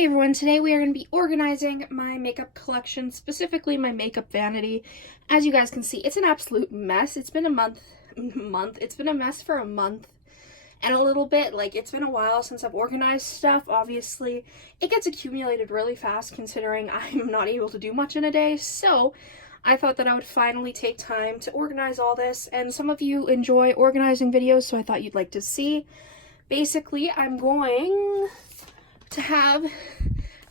Hey everyone, today we are going to be organizing my makeup collection, specifically my makeup vanity. As you guys can see, it's an absolute mess. It's been it's been a mess for a month and a little bit. Like, it's been a while since I've organized stuff. Obviously, it gets accumulated really fast considering I'm not able to do much in a day. So I thought that I would finally take time to organize all this, and some of you enjoy organizing videos, so I thought you'd like to see. Basically, I'm going to have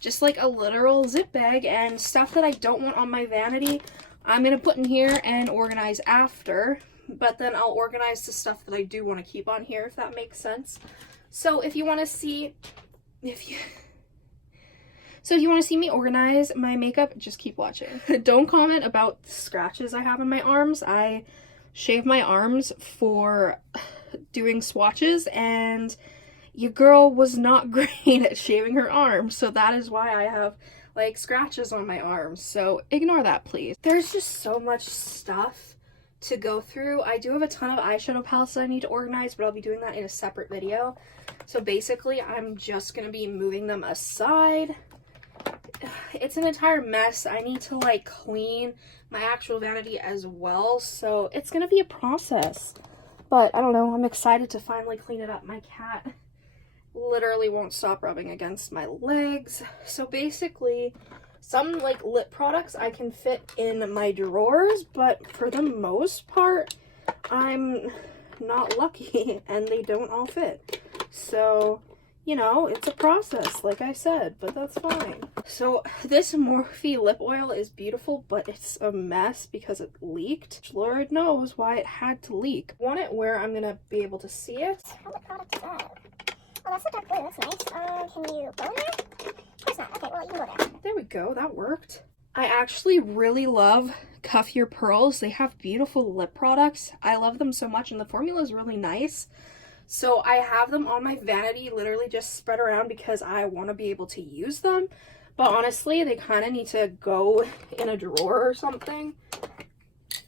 just like a literal zip bag, and stuff that I don't want on my vanity I'm gonna put in here and organize after, but then I'll organize the stuff that I do want to keep on here, if that makes sense. So if you want to see if you want to see me organize my makeup, just keep watching. Don't comment about the scratches I have on my arms. I shave my arms for doing swatches, and your girl was not great at shaving her arms, so that is why I have like scratches on my arms, so ignore that please. There's just so much stuff to go through. I do have a ton of eyeshadow palettes that I need to organize, but I'll be doing that in a separate video. So basically I'm just gonna be moving them aside. It's an entire mess. I need to like clean my actual vanity as well, so it's gonna be a process, but I don't know, I'm excited to finally clean it up. My cat literally won't stop rubbing against my legs. So basically, some like lip products I can fit in my drawers, but for the most part I'm not lucky and they don't all fit. So, you know, it's a process, like I said, but that's fine. So this Morphe lip oil is beautiful, but it's a mess because it leaked. Lord knows why it had to leak. I want it where I'm gonna be able to see it. What product is that? Oh, that's a dark blue. That's nice. Can you go in there? Of course not. Okay, well, you can go there. There we go. That worked. I actually really love Cuff Your Pearls. They have beautiful lip products. I love them so much, and the formula is really nice. So I have them on my vanity, literally just spread around because I want to be able to use them. But honestly, they kind of need to go in a drawer or something.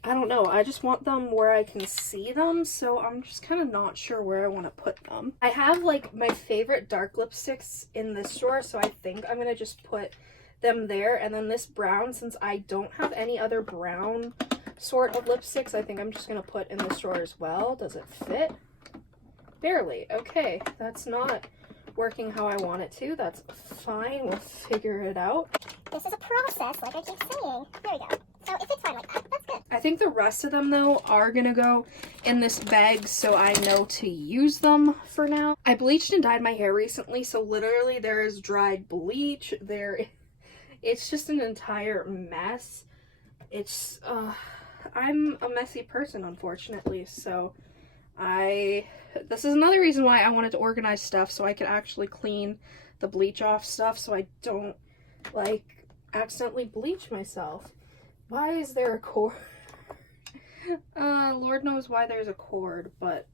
I don't know, I just want them where I can see them, so I'm just kind of not sure where I want to put them. I have like my favorite dark lipsticks in this drawer, so I think I'm going to just put them there. And then this brown, since I don't have any other brown sort of lipsticks, I think I'm just going to put in this drawer as well. Does it fit? Barely. Okay, that's not working how I want it to. That's fine, we'll figure it out. This is a process, like I keep saying. There we go. So if it's fine like that, that's good. I think the rest of them, though, are gonna go in this bag so I know to use them for now. I bleached and dyed my hair recently, so literally there is dried bleach. It's just an entire mess. I'm a messy person, unfortunately, so this is another reason why I wanted to organize stuff, so I could actually clean the bleach off stuff so I don't, like, accidentally bleach myself. Why is there a cord? Lord knows why there's a cord, but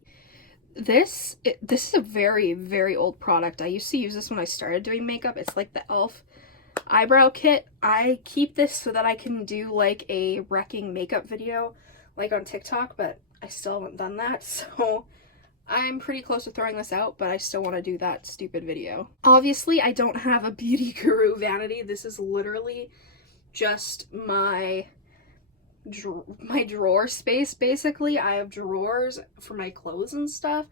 this is a very, very old product. I used to use this when I started doing makeup. It's like the e.l.f. eyebrow kit. I keep this so that I can do like a wrecking makeup video like on TikTok, but I still haven't done that, so I'm pretty close to throwing this out, but I still want to do that stupid video. Obviously, I don't have a beauty guru vanity. This is literally just my drawer space, basically. I have drawers for my clothes and stuff.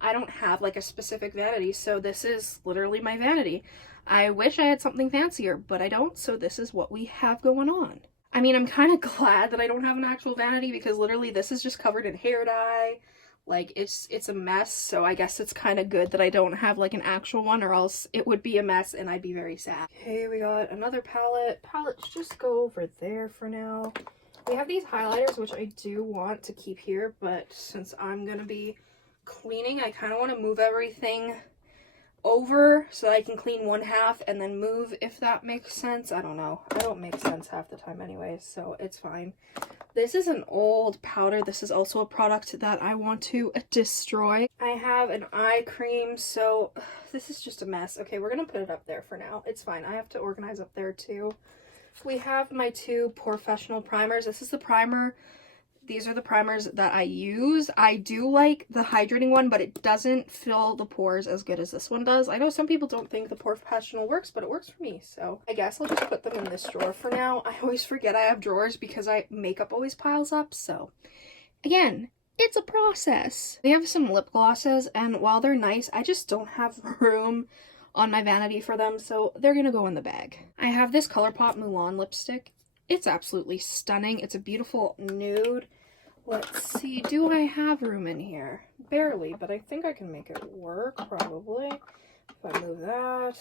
I don't have like a specific vanity, so this is literally my vanity. I wish I had something fancier, but I don't, so this is what we have going on. I mean, I'm kind of glad that I don't have an actual vanity, because literally this is just covered in hair dye. Like, it's a mess, so I guess it's kind of good that I don't have like an actual one, or else it would be a mess and I'd be very sad. Okay, we got another palette. Palettes just go over there for now. We have these highlighters, which I do want to keep here, but since I'm gonna be cleaning, I kind of want to move everything over so that I can clean one half and then move, if that makes sense. I don't know. I don't make sense half the time anyways, so it's fine. This is an old powder. This is also a product that I want to destroy. I have an eye cream, so this is just a mess. Okay, we're gonna put it up there for now. It's fine. I have to organize up there too. We have my two Professional primers. This is the primer these are the primers that I use. I do like the hydrating one, but it doesn't fill the pores as good as this one does. I know some people don't think the Professional works, but it works for me. So I guess I'll just put them in this drawer for now. I always forget I have drawers because makeup always piles up. So again, it's a process. We have some lip glosses, and while they're nice, I just don't have room on my vanity for them, so they're gonna go in the bag. I have this ColourPop Mulan lipstick. It's absolutely stunning. It's a beautiful nude. Let's see, do I have room in here? Barely, but I think I can make it work, probably. If I move that,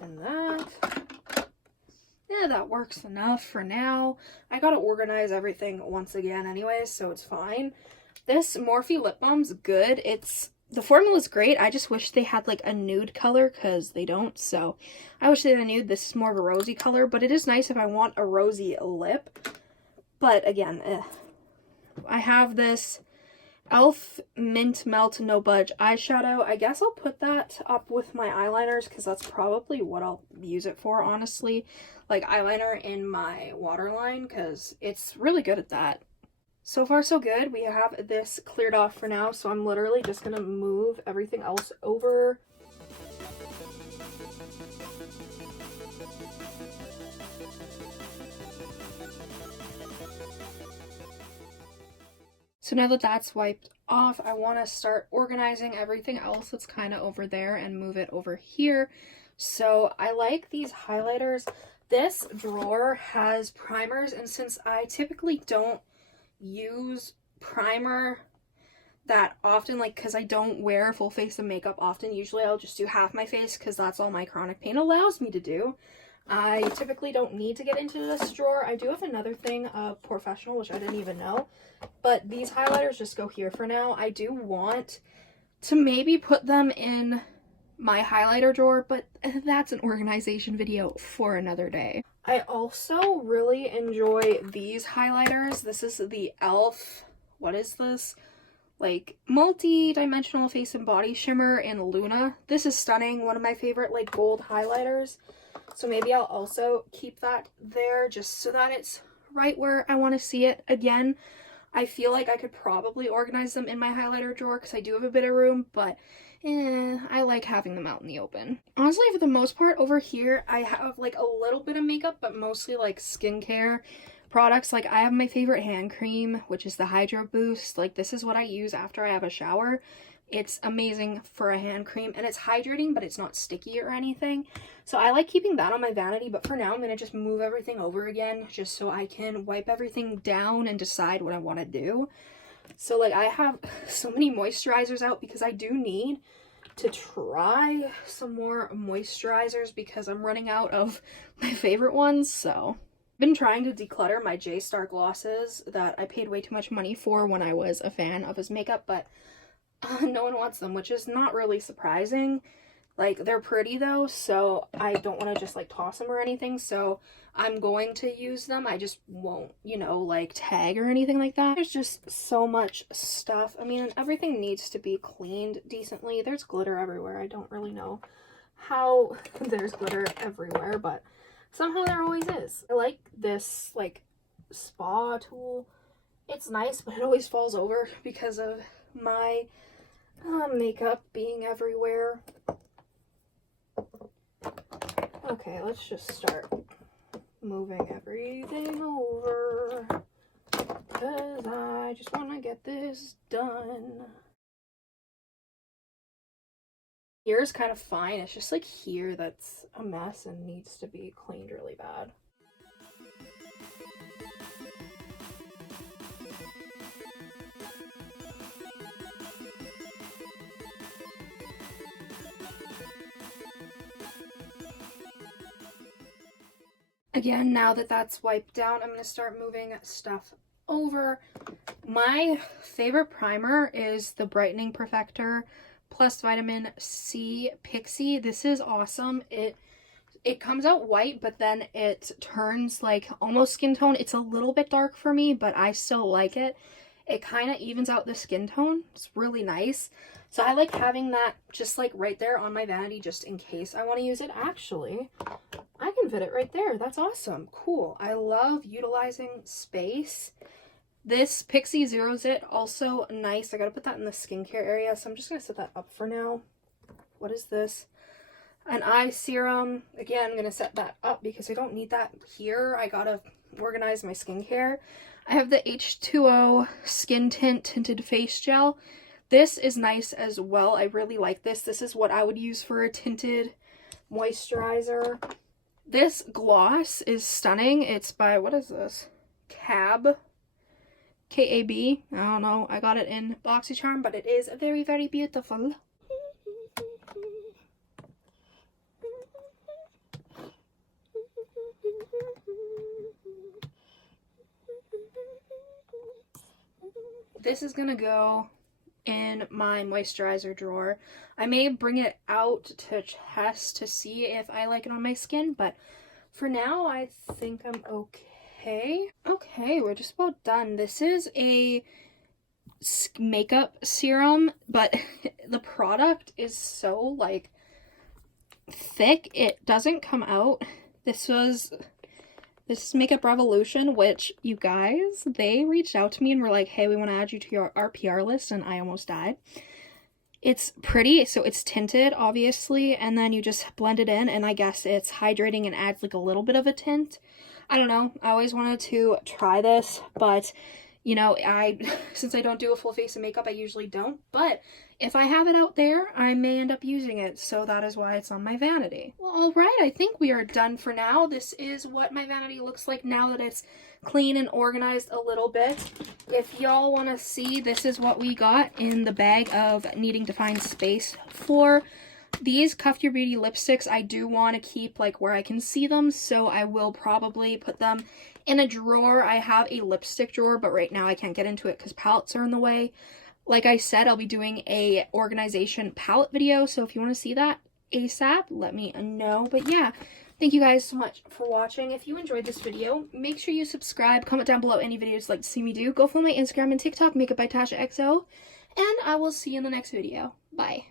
and that. Yeah, that works enough for now. I gotta organize everything once again anyway, so it's fine. This Morphe lip balm's good. The formula's great. I just wish they had like a nude color, because they don't. So I wish they had a nude. This is more of a rosy color, but it is nice if I want a rosy lip. But again, I have this e.l.f. Mint Melt No Budge eyeshadow. I guess I'll put that up with my eyeliners, because that's probably what I'll use it for, honestly. Like eyeliner in my waterline, because it's really good at that. So far so good. We have this cleared off for now, so I'm literally just gonna move everything else over. So now that that's wiped off, I want to start organizing everything else that's kind of over there and move it over here. So I like these highlighters. This drawer has primers, and since I typically don't use primer that often, like, because I don't wear full face of makeup often, usually I'll just do half my face because that's all my chronic pain allows me to do. I typically don't need to get into this drawer. I do have another thing of Professional, which I didn't even know, but these highlighters just go here for now. I do want to maybe put them in my highlighter drawer, but that's an organization video for another day. I also really enjoy these highlighters. This is the e.l.f. What is this? Like multi-dimensional face and body shimmer in Luna. This is stunning. One of my favorite like gold highlighters. So maybe I'll also keep that there just so that it's right where I want to see it. Again, I feel like I could probably organize them in my highlighter drawer because I do have a bit of room, but I like having them out in the open. Honestly, for the most part, over here, I have like a little bit of makeup, but mostly like skincare products. Like I have my favorite hand cream, which is the Hydro Boost. Like this is what I use after I have a shower. It's amazing for a hand cream, and it's hydrating, but it's not sticky or anything. So I like keeping that on my vanity, but for now I'm going to just move everything over again just so I can wipe everything down and decide what I want to do. So like I have so many moisturizers out because I do need to try some more moisturizers because I'm running out of my favorite ones. So I've been trying to declutter my J-Star glosses that I paid way too much money for when I was a fan of his makeup, but no one wants them, which is not really surprising. Like, they're pretty though, so I don't want to just like toss them or anything, so I'm going to use them. I just won't, you know, like tag or anything like that. There's just so much stuff. I mean, everything needs to be cleaned decently. There's glitter everywhere. I don't really know how there's glitter everywhere, but somehow there always is. I like this like spa tool. It's nice, but it always falls over because of my makeup being everywhere. Okay, let's just start moving everything over because I just want to get this done. Here's kind of fine. It's just like here that's a mess and needs to be cleaned really bad. Again, now that that's wiped down, I'm going to start moving stuff over. My favorite primer is the Brightening Perfector Plus Vitamin C Pixie. This is awesome. It comes out white, but then it turns like almost skin tone. It's a little bit dark for me, but I still like it. It kind of evens out the skin tone. It's really nice. So I like having that just like right there on my vanity just in case I want to use it. Actually, I can fit it right there. That's awesome. Cool. I love utilizing space. This Pixie Zeros It, also nice. I gotta put that in the skincare area, so I'm just gonna set that up for now. What is this? An eye serum. Again, I'm gonna set that up because I don't need that here. I gotta organize my skincare. I have the H2O Skin Tint Tinted Face Gel. This is nice as well. I really like this. This is what I would use for a tinted moisturizer. This gloss is stunning. It's by, what is this? Cab. K-A-B. I don't know. I got it in BoxyCharm, but it is very, very beautiful. This is gonna go in my moisturizer drawer. I may bring it out to test to see if I like it on my skin, but for now I think I'm okay. Okay, we're just about done. This is a makeup serum, but the product is so like thick it doesn't come out. This is Makeup Revolution, which, you guys, they reached out to me and were like, hey, we want to add you to our PR list, and I almost died. It's pretty, so it's tinted, obviously, and then you just blend it in, and I guess it's hydrating and adds, like, a little bit of a tint. I don't know. I always wanted to try this, but, you know, since I don't do a full face of makeup, I usually don't, but if I have it out there, I may end up using it, so that is why it's on my vanity. Well, alright, I think we are done for now. This is what my vanity looks like now that it's clean and organized a little bit. If y'all want to see, this is what we got in the bag of needing to find space for. These Cuff Your Beauty lipsticks, I do want to keep like where I can see them, so I will probably put them in a drawer. I have a lipstick drawer, but right now I can't get into it because palettes are in the way. Like I said, I'll be doing a organization palette video, so if you want to see that ASAP, let me know. But yeah, thank you guys so much for watching. If you enjoyed this video, make sure you subscribe, comment down below any videos you'd like to see me do. Go follow my Instagram and TikTok, Makeup by Tasha XO, and I will see you in the next video. Bye.